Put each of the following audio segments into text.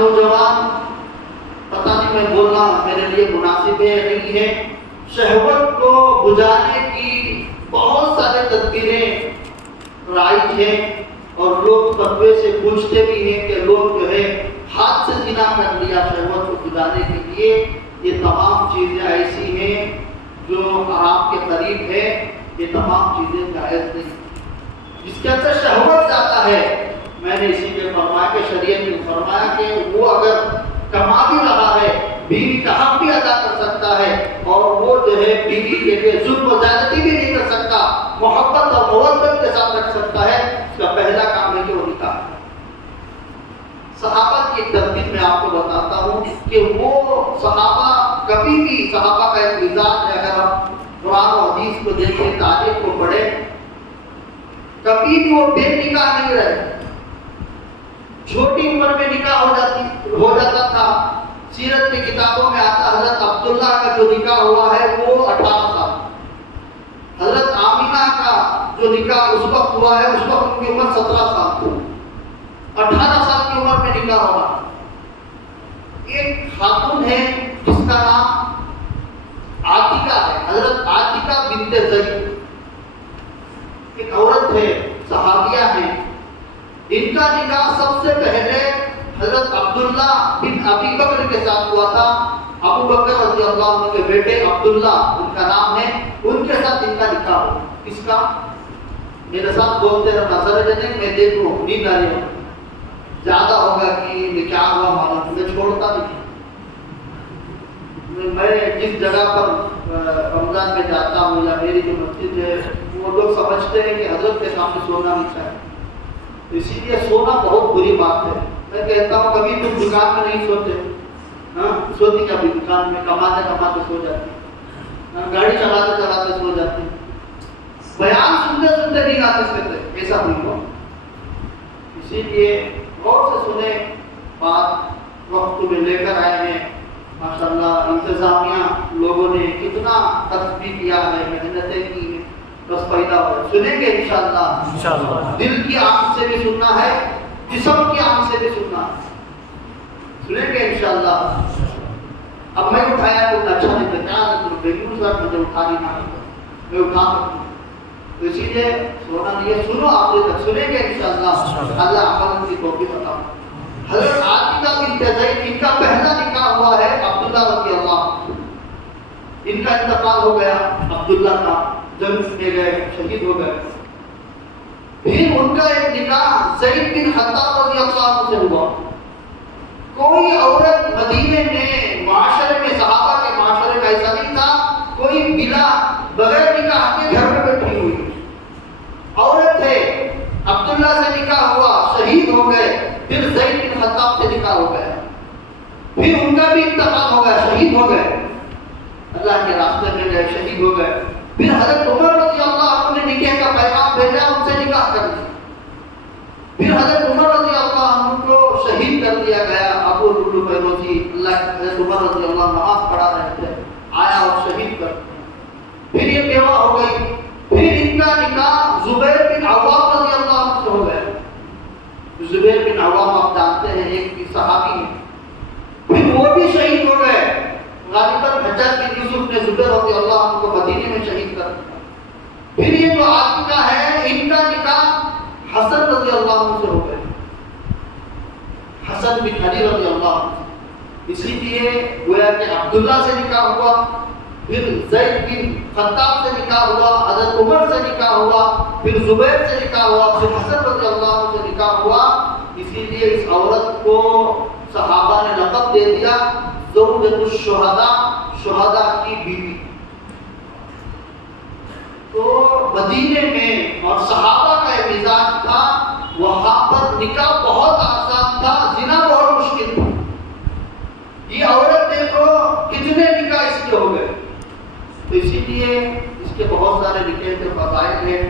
نوجوان پتہ نہیں میں بولنا میرے لیے مناسب ہے نہیں ہے، شہوت کو بجھانے کی بہت سارے تدبیریں رائج ہیں، اور لوگ فتوے سے پوچھتے بھی ہیں کہ لوگ جو ہے ہاتھ سے زنا کر لیا شہوت کو بجھانے کے لیے۔ یہ تمام چیزیں ایسی ہیں جو حرام کے قریب ہے، یہ تمام چیزیں جائز نہیں۔ جس کے اندر شہوت زیادہ ہے، میں نے اسی لیے فرمایا کہ شریعت نے فرمایا کہ وہ اگر کما بھی رہا ہے بیوی کا حق بھی ادا کر سکتا ہے، اور وہ جو ہے بیوی کے لیے ظلم و زیادتی بھی نہیں کر سکتا، محبت اور مودت کے ساتھ رکھ سکتا ہے۔ اس کا پہلا کام ہے کہ وہ نکاح۔ صحابہ کی ایک ترتیب میں آپ کو بتاتا ہوں کہ وہ صحابہ کبھی بھی، صحابہ کا ایک مزاج ہے، اگر ہم قرآن و حدیث کو دیکھیں، تاریخ کو پڑھیں، کبھی بھی وہ بے نکاح نہیں رہے۔ چھوٹی عمر میں نکاح ہو جاتا تھا۔ سیرت کی کتابوں میں آتا حضرت عبداللہ کا جو نکاح ہوا ہے وہ 18 سال، حضرت آمینہ کا جو نکاح اس وقت ہوا ہے اس وقت ان کی عمر 17 سال تھی۔ 18 سال کی عمر میں نکاح ہوا۔ ایک خاتون ہے جس کا نام عاتقہ ہے، حضرت عاتقہ بنت زید، ایک عورت ہے، صحابیہ ہیں۔ ان کا نکاح سب سے پہلے حضرت عبداللہ بن ابی بکر کے ساتھ ہوا تھا۔ ابو بکر رضی اللہ عنہ کے بیٹے عبداللہ ان کا نام ہے، ان کے ساتھ ان کا نکاح ہوا۔ اس کا میرے ساتھ بولتے رہنا، نظر جنے میں دیکھوں نیند آ رہی ہوں، زیادہ ہوگا کہ نکاح ہوا مانا تمہیں چھوڑتا نہیں۔ میں جس جگہ پر رمضان میں جاتا ہوں یا میری جو مسجد ہے، وہ لوگ سمجھتے ہیں کہ حضرت کے سامنے سونا نہیں چاہیے، اسی لیے سونا بہت بری بات ہے۔ میں کہتا ہوں کبھی تم دکان میں نہیں سوتے، ہاں سوتی کبھی دکان میں، کماتے کماتے سو جاتی، گاڑی چلاتے چلاتے سو جاتی، بیان سنتے سنتے نہیں آتے سکتے، ایسا نہیں ہوا۔ اسی لیے غور سے سنیں بات، وقت میں لے کر آئے ہیں ماشاءاللہ، انتظامیہ لوگوں نے کتنا تسبیح کیا ہے، محنتیں کی ہیں، بس پیدا ہو سنیں گے انشاءاللہ۔ دل کی آنکھ سے بھی سننا ہے، جسم کی آنکھ سے بھی سننا ہے، سنیں گے انشاءاللہ۔ اب میں اٹھایا تو اچھا نہیں لگتا، بیگم صاحب مجھے اٹھا نہیں آتا، میں اٹھا سکتا ہوں، تو اسی لیے سونا نہیں ہے، سنو آخر تک، سنیں گے انشاءاللہ، اللہ عمل کی توفیق عطا فرمائے۔ حضرت عاتقہ بنت زید، ان کا پہلا نکاح ہوا ہے عبداللہ رضی اللہ عنہ۔ ان کا انتقال ہو گیا، عبداللہ کا جنگ میں گئے، شہید ہو گئے۔ پھر ان کا ایک نکاح زید بن خطاب رضی اللہ عنہ سے ہوا۔ کوئی عورت مدینے میں معاشرے میں، صحابہ کے معاشرے میں ایسا نہیں تھا کوئی بلا بغیر نکاح کے گھر میں بیٹھی ہوئی عورت ہے۔ عبداللہ سے نکاح ہوا، شہید ہو گئے، پھر زید بن خطاب سے نکاح ہو گیا، پھر ان کا بھی انتقال ہو گیا، شہید ہو گئے، اللہ کے راستے میں گئے، شہید ہو گئے۔ پھر حضرت عمر رضی اللہ عنہ نے نکاح کا پیغام بھیجا، ان سے نکاح کر دیا۔ پھر حضرت عمر رضی اللہ عنہ کو شہید کر دیا گیا۔ ابو لؤلؤ فیروزی، اللہ حضرت عمر رضی اللہ عنہ نماز پڑھا رہے تھے، آیا اور شہید کر دیا۔ پھر یہ بیوہ ہو گئی۔ پھر ان کا نکاح زبیر بن عوام رضی اللہ عنہ سے ہو گیا۔ زبیر بن عوام آپ جانتے ہیں، ایک صحابی ہیں، پھر وہ بھی شہید ہو گئے۔ غالباً حجاج بن یوسف نے زبیر رضی اللہ عنہ کو مدینے میں شہید کر دیا۔ پھر یہ جو عاتقہ ہے، ان کا نکاح حسن رضی اللہ عنہ سے ہو گئے، حسن بن علی رضی اللہ عنہ۔ اسی لیے گویا کہ عبداللہ سے نکاح ہوا، پھر زید بن خطاب سے نکاح ہوا، حضرت عمر سے نکاح ہوا، پھر زبیر سے نکاح ہوا، پھر حسن رضی اللہ عنہ سے نکاح ہوا۔ اسی لیے اس عورت کو صحابہ نے لقب دے دیا زوجۃ الشہداء، شہداء کی بیوی۔ تو مدینے میں اور صحابہ کا یہ مزاج تھا، وہاں پر نکاح بہت آسان تھا، زنا بہت مشکل تھا۔ یہ عورت دیکھو کتنے نکاح اس کے ہو گئے۔ تو اسی لیے اس کے بہت سارے نکاح کے فضائل ہیں۔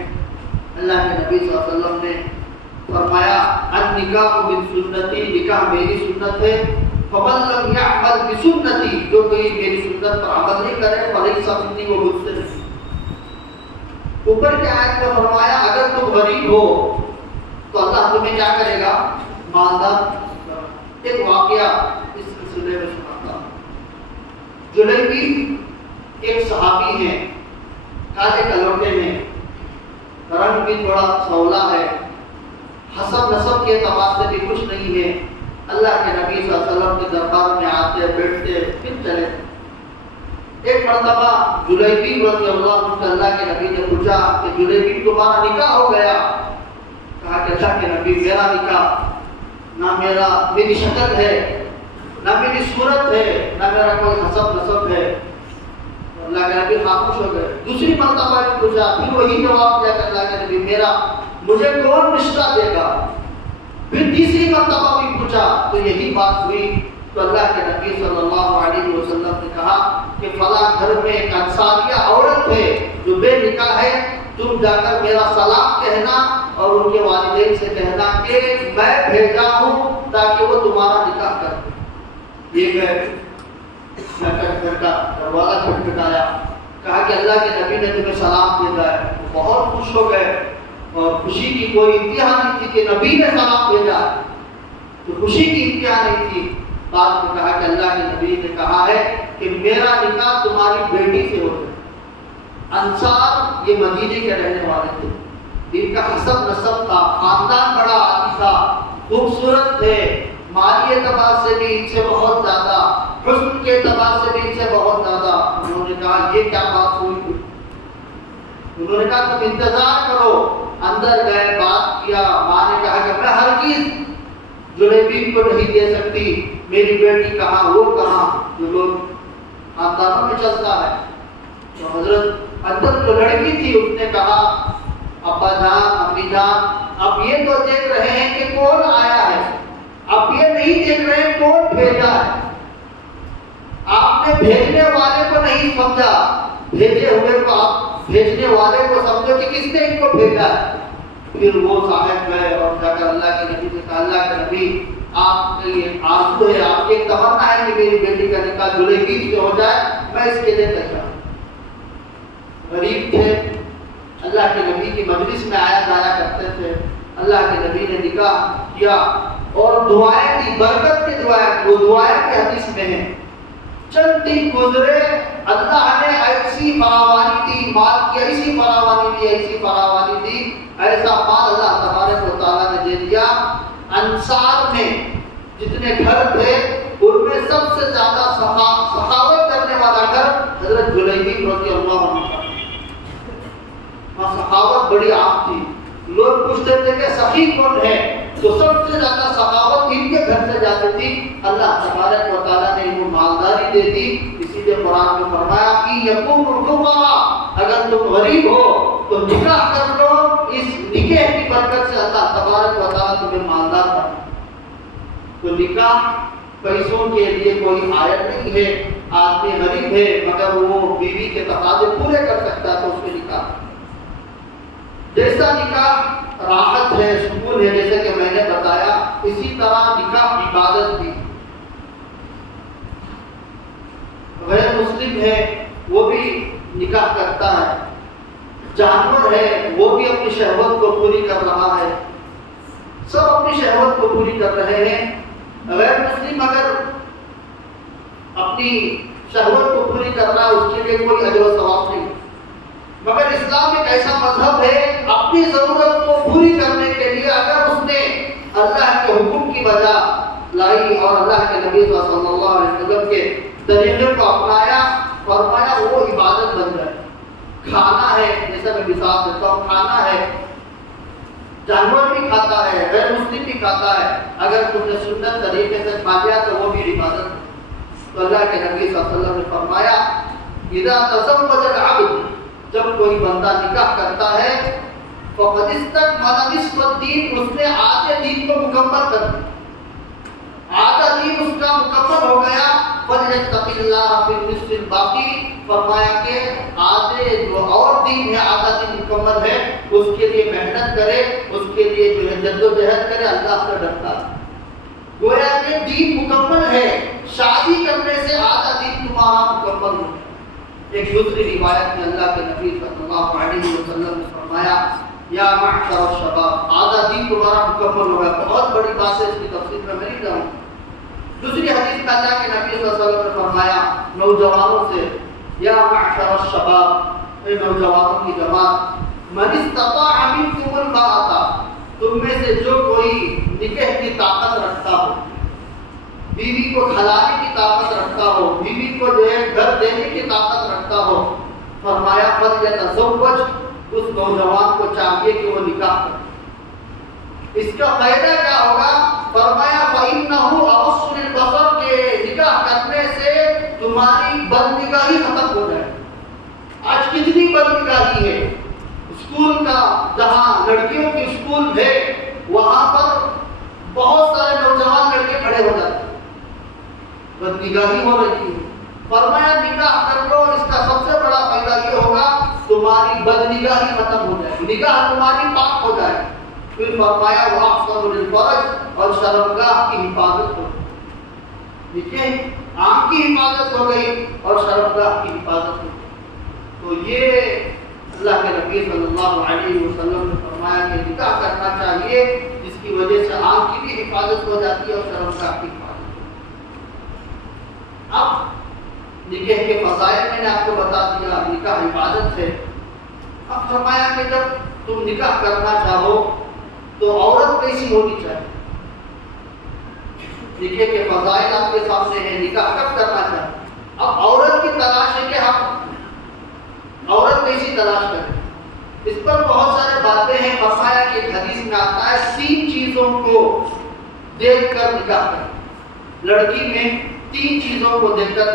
اللہ کے نبی صلی اللہ علیہ وسلم نے فرمایا النکاح من سنتی، نکاح میری سنت ہے، فمن لم يعمل بسنتی، جو کوئی میری سنت پر عمل نہیں کرے فلیس منی، وہ مجھ سے نہیں۔ اوپر کے آیت میں فرمایا اگر تم غریب ہو تو اللہ تمہیں کیا کرے گا؟ مالدار۔ ایک واقعہ اس سلسلے میں سناتا ہوں۔ جلیبی ایک صحابی ہیں، کالے کلوٹے ہیں، رنگ بھی تھوڑا سولا ہے، حسب نسب کے اعتبار سے بھی کچھ نہیں ہے۔ اللہ کے نبی صلی اللہ علیہ وسلم کے دربار میں آتے بیٹھتے پھر چلے۔ ایک مرتبہ جلیبی رضی اللہ عنہ اللہ کے نبی نے پوچھا کہ جلیبی تمہارا نکاح ہو گیا؟ کہا کہ اللہ کے نبی میرا نکاح نہ میری شکل ہے، نہ میری صورت ہے، نہ میرا کوئی حسب نسب ہے۔ اللہ کے نبی خاموش ہو گئے۔ دوسری مرتبہ نے پوچھا، پھر وہی جواب دیا کہ اللہ کے نبی مجھے کون رشتہ دے گا؟ پھر تیسری مرتبہ بھی پوچھا تو یہی بات ہوئی۔ تو اللہ کے نبی صلی اللہ علیہ وسلم نے کہا کہ فلاں گھر میں ایک انصاریہ عورت ہے جو بے نکاح ہے، تم جا کر میرا سلام کہنا اور ان کے والدین سے کہنا کہ میں بھیجا ہوں تاکہ وہ تمہارا نکاح کر دیں۔ یہ گئے، گھر کا دروازہ کھٹکھٹایا، کہا کہ اللہ کے نبی نے تمہیں سلام بھیجا ہے۔ وہ بہت خوش ہو گئے اور خوشی کی کوئی انتہا نہیں تھی کہ نبی نے سلام بھیجا، تو خوشی کی انتہا نہیں تھی۔ بعد میں کہا کہ اللہ کے نبی نے کہا ہے کہ میرا نکاح تمہاری بیٹی سے ہو گیا۔ انصار یہ مدینے کے رہنے والے تھے، ان کا حسب نسب تھا، خاندان بڑا عالی تھا، خوبصورت تھے، مالی اعتبار سے بھی ان سے بہت زیادہ، حسن کے اعتبار سے بھی ان سے بہت زیادہ۔ انہوں نے کہا یہ کیا بات ہوئی؟ انہوں نے کہا تم انتظار کرو۔ اندر گئے، بات کیا۔ ماں نے کہا کہ میں ہرگز جلیبی کو نہیں دے سکتی، میری بیٹی کہاں، وہ کہاں، جو لوگ خاندانوں میں چلتا ہے۔ تو حضرت اندر جو لڑکی تھی اس نے کہا ابا جان، امی جان، اب یہ تو دیکھ رہے ہیں کہ کون آیا ہے، اب یہ نہیں دیکھ رہے ہیں کون بھیجا ہے۔ آپ نے بھیجنے والے کو نہیں سمجھا، بھیجے ہوئے کو آپ بھیجنے والے کو سمجھو کہ کس نے ان کو بھیجا ہے۔ پھر وہ صاحب گئے اور جا کر اللہ کے نبی سے کہا اللہ کے نبی آپ کے یہ آرزو ہے، آپ کی تمنا ہے کہ میری بیٹی کا نکاح جلیبی سے ہو جائے، میں اس کے لیے تیار ہوں۔ غریب تھے، اللہ کے نبی کی مجلس میں آیا جایا کرتے تھے۔ اللہ کے نبی نے نکاح کیا اور دعائیں دی، برکت کی دعائیں، وہ دعائیں کی حدیث میں ہیں۔ چند دن گزرے، اللہ نے ایسی فراوانی دی، مال کی ایسی فراوانی دی، ایسی فراوانی دی، ایسا مال اللہ تبارک و تعالیٰ نے دے دیا۔ انصار میں جتنے گھر تھے ان میں سب سے زیادہ سخاوت کرنے والا گھر حضرت جلیبی رضی اللہ عنہ کا۔ وہاں سخاوت بڑی عام تھی، لوگ پوچھتے تھے کہ سخی کون ہے، تو سب سے زیادہ سخاوت ان کے گھر سے جاتی تھی۔ اللہ تبارک و تعالیٰ نے ان کو مالداری دے دی، اسی لیے قرآن میں فرمایا کہ یقوم الفقراء، اگر تم غریب ہو تو نکاح کر لو، اس نکاح کی برکت سے اللہ تبارک و تعالیٰ تمہیں مالدار بنا۔ تو نکاح پیسوں کے لیے کوئی عائد نہیں ہے، آدمی غریب ہے مگر وہ بیوی کے تقاضے پورے کر سکتا ہے تو اس میں نکاح۔ جیسا نکاح راحت ہے، سکون ہے، جیسے کہ میں نے بتایا، اسی طرح نکاح عبادت بھی۔ غیر مسلم ہے وہ بھی نکاح کرتا ہے، جانور ہے وہ بھی اپنی شہوت کو پوری کر رہا ہے، سب اپنی شہوت کو پوری کر رہے ہیں۔ غیر مسلم اگر اپنی شہوت کو پوری کر رہا ہے اس کے لیے کوئی اجر و ثواب نہیں، مگر اسلام ایک ایسا مذہب ہے اپنی ضرورت کو پوری کرنے کے لیے اگر اس نے اللہ کے حکم کی وجہ لائی اور اللہ کے نبی صلی اللہ علیہ وسلم کے طریقے کو اپنایا، فرمایا وہ عبادت بن جائے۔ کھانا ہے، جیسا میں مثال دیتا ہوں، کھانا ہے، جانور بھی کھاتا ہے، غیر مسلم بھی کھاتا ہے، اگر تم نے سنت طریقے سے کھا لیا تو وہ بھی عبادت ہے۔ تو اللہ کے نبی صلی اللہ علیہ وسلم نے فرمایا اذا تزوج العبد، جب کوئی بندہ نکاح کرتا ہے فقد استكمل نصف الدین، اس نے آدھے دین کو مکمل کر دیا، آدھا دین اس کا مکمل ہو گیا۔ فلیتق اللہ فی النصف الباقی، فرمایا کہ آدھے جو اور دین ہے، آدھا دین مکمل ہے، اس کے لیے محنت کرے، اس کے لیے جو ہے جد و جہد کرے، اللہ سے ڈرتا ہے۔ گویا کہ دین مکمل ہے، شادی کرنے سے آدھا دین تمہارا مکمل ہو۔ ایک دوسری روایت میں اللہ کے نبی صلی اللہ علیہ وسلم نے فرمایا یا معشر الشباب، آدھا دین تمہارا مکمل ہوگا۔ بہت بڑی بات ہے، اس کی تفصیل میں نہیں جاؤں، دوسری حدیث میں اللہ کے نبی صلی اللہ علیہ وسلم نے فرمایا نوجوانوں سے، یا معشر الشباب، اے نوجوانوں کی جماعت، من استطاع منکم الباءۃ، تم میں سے جو کوئی نکاح کی طاقت رکھتا ہو، بیوی کو کھلانے کی طاقت رکھتا ہو، بیوی کو جو ہے گھر دینے کی طاقت رکھتا ہو، فرمایا فلیتزوج، اس نوجوان کو چاہیے کہ وہ نکاح کرے۔ اس کا فائدہ کیا ہوگا؟ فرمایا فإنہ اغض للبصر، کہ نکاح کرنے سے تمہاری بدنگاہی ختم ہو جائے۔ آج کتنی بدنگاہی ہے، اسکول کا جہاں لڑکیوں کی اسکول ہے وہاں پر بہت سارے نوجوان لڑکے کھڑے ہو جاتے ہیں، بدنگاہی ہو رہی ہے۔ فرمایا نکاح کر لو، اس کا سب سے بڑا فائدہ یہ ہوگا تمہاری بدنگاہی ختم ہو جائے، نگاہ تمہاری پاک ہو جائے۔ پھر فرمایا وَأَحْسَنُ لِلْفَرْجِ، اور شرمگاہ کی حفاظت ہو، دیکھیں آنکھ کی حفاظت ہو گئی اور شرمگاہ کی حفاظت ہو گئی۔ تو یہ اللہ کے نبی صلی اللہ علیہ وسلم نے فرمایا کہ نکاح کرنا چاہیے، جس کی وجہ سے آنکھ کی بھی حفاظت ہو جاتی ہے اور شرمگاہ کی حفاظت ہو جاتی ہے۔ اب نکاح کے فضائل میں نے آپ کو بتا دیا، نکاح عبادت ہے۔ اب فرمایا کہ جب تم نکاح کرنا چاہو تو عورت کیسی ہونی چاہیے؟ نکاح کے فضائل آپ کے سامنے ہیں، نکاح کب کرنا چاہیے؟ اب عورت کی تلاش ہے کہ ہم عورت کیسی تلاش کریں، اس پر بہت سارے باتیں ہیں۔ فرمایا کہ ایک حدیث میں آتا ہے 3 چیزوں کو دیکھ کر نکاح کریں، لڑکی میں 3 چیزوں کو دیکھ کر